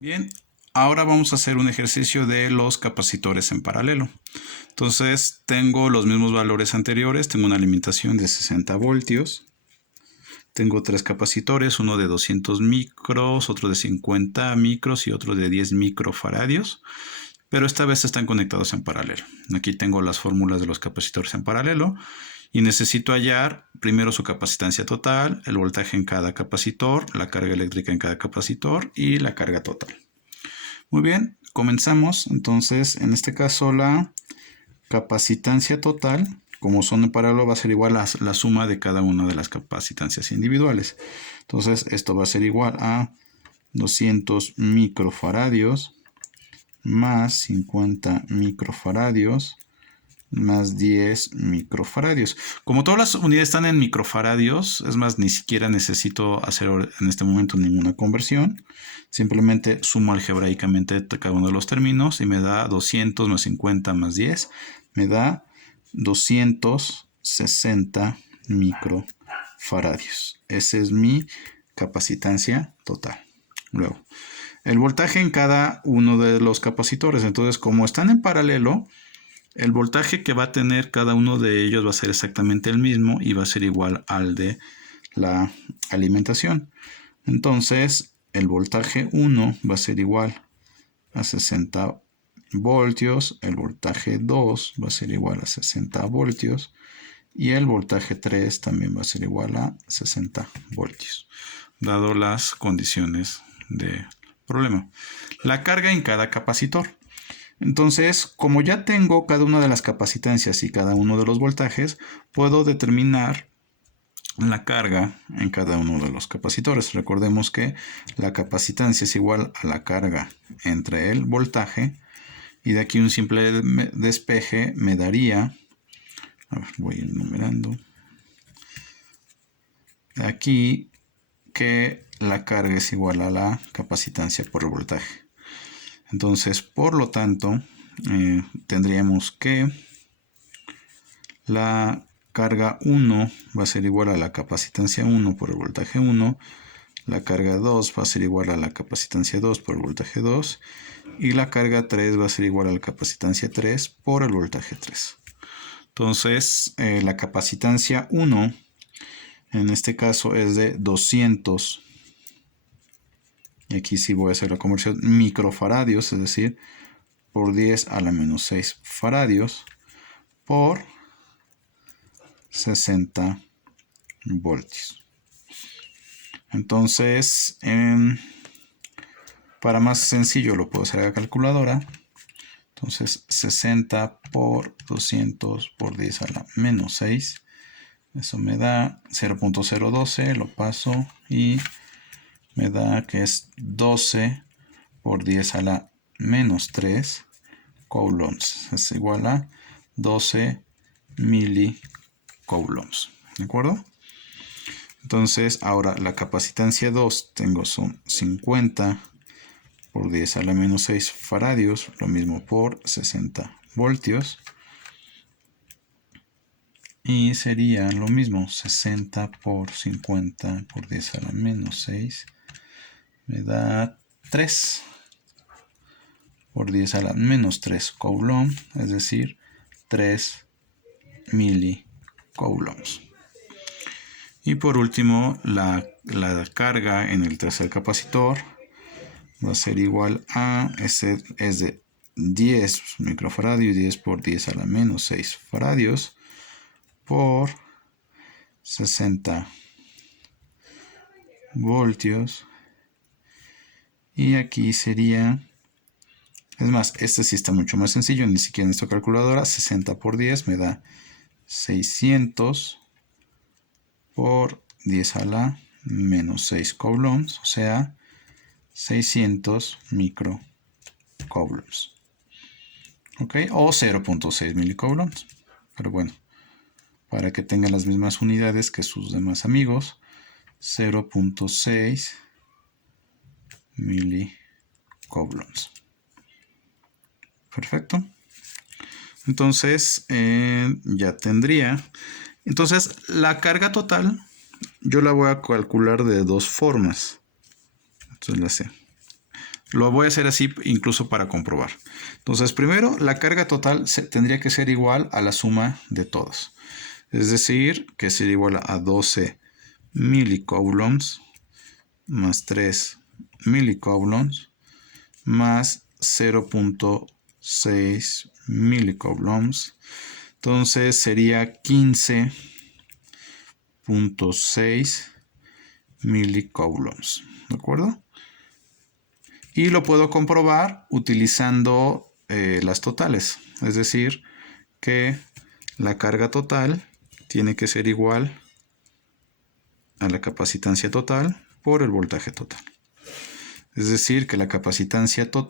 Bien, ahora vamos a hacer un ejercicio de los capacitores en paralelo. Entonces tengo los mismos valores anteriores, tengo una alimentación de 60 voltios, tengo tres capacitores, uno de 200 micros, otro de 50 micros y otro de 10 microfaradios, pero esta vez están conectados en paralelo. Aquí tengo las fórmulas de los capacitores en paralelo y necesito hallar primero su capacitancia total, el voltaje en cada capacitor, la carga eléctrica en cada capacitor y la carga total. Muy bien, comenzamos. Entonces, en este caso, la capacitancia total, como son en paralelo, va a ser igual a la suma de cada una de las capacitancias individuales. Entonces, esto va a ser igual a 200 microfaradios más 50 microfaradios más 10 microfaradios. Como todas las unidades están en microfaradios, es más, ni siquiera necesito hacer en este momento ninguna conversión. Simplemente sumo algebraicamente cada uno de los términos y me da 200 más 50 más 10. Me da 260 microfaradios. Esa es mi capacitancia total. Luego, el voltaje en cada uno de los capacitores. Entonces, como están en paralelo, el voltaje que va a tener cada uno de ellos va a ser exactamente el mismo y va a ser igual al de la alimentación. Entonces, el voltaje 1 va a ser igual a 60 voltios, el voltaje 2 va a ser igual a 60 voltios y el voltaje 3 también va a ser igual a 60 voltios, dado las condiciones del problema. La carga en cada capacitor. Entonces, como ya tengo cada una de las capacitancias y cada uno de los voltajes, puedo determinar la carga en cada uno de los capacitores. Recordemos que la capacitancia es igual a la carga entre el voltaje y de aquí un simple despeje me daría, a ver, voy enumerando, aquí que la carga es igual a la capacitancia por el voltaje. Entonces, por lo tanto, tendríamos que la carga 1 va a ser igual a la capacitancia 1 por el voltaje 1, la carga 2 va a ser igual a la capacitancia 2 por el voltaje 2 y la carga 3 va a ser igual a la capacitancia 3 por el voltaje 3. Entonces, la capacitancia 1 en este caso es de 200, y aquí sí voy a hacer la conversión, microfaradios, es decir, por 10 a la menos 6 faradios por 60 voltios. Entonces, para más sencillo lo puedo hacer a la calculadora. Entonces, 60 por 200 por 10 a la menos 6. Eso me da 0.012, lo paso y me da que es 12 por 10 a la menos 3 coulombs. Es igual a 12 milicoulombs. ¿De acuerdo? Entonces, ahora la capacitancia 2 tengo son 50 por 10 a la menos 6 faradios, lo mismo por 60 voltios. Y sería lo mismo, 60 por 50 por 10 a la menos 6 me da 3 por 10 a la menos 3 coulomb, es decir, 3 milicoulombs. Y por último, la carga en el tercer capacitor va a ser igual a, este es de 10 microfaradios, 10 por 10 a la menos 6 faradios por 60 voltios. Y aquí sería, es más, este sí está mucho más sencillo, ni siquiera en esta calculadora, 60 por 10 me da 600 por 10 a la menos 6 coulombs, o sea, 600 microcoulombs. ¿Ok? O 0.6 milicoulombs. Pero bueno, para que tengan las mismas unidades que sus demás amigos, 0.6 milicoulombs. Perfecto. Entonces, ya tendría. Entonces, la carga total yo la voy a calcular de dos formas. Entonces la sé. Lo voy a hacer así incluso para comprobar. Entonces, primero, la carga total tendría que ser igual a la suma de todas. Es decir, que sería igual a 12 milicoulombs más 3 milicoulombs más 0.6 milicoulombs. Entonces sería 15.6 milicoulombs. ¿De acuerdo? Y lo puedo comprobar utilizando las totales. Es decir, que la carga total tiene que ser igual a la capacitancia total por el voltaje total. Es decir, que la capacitancia total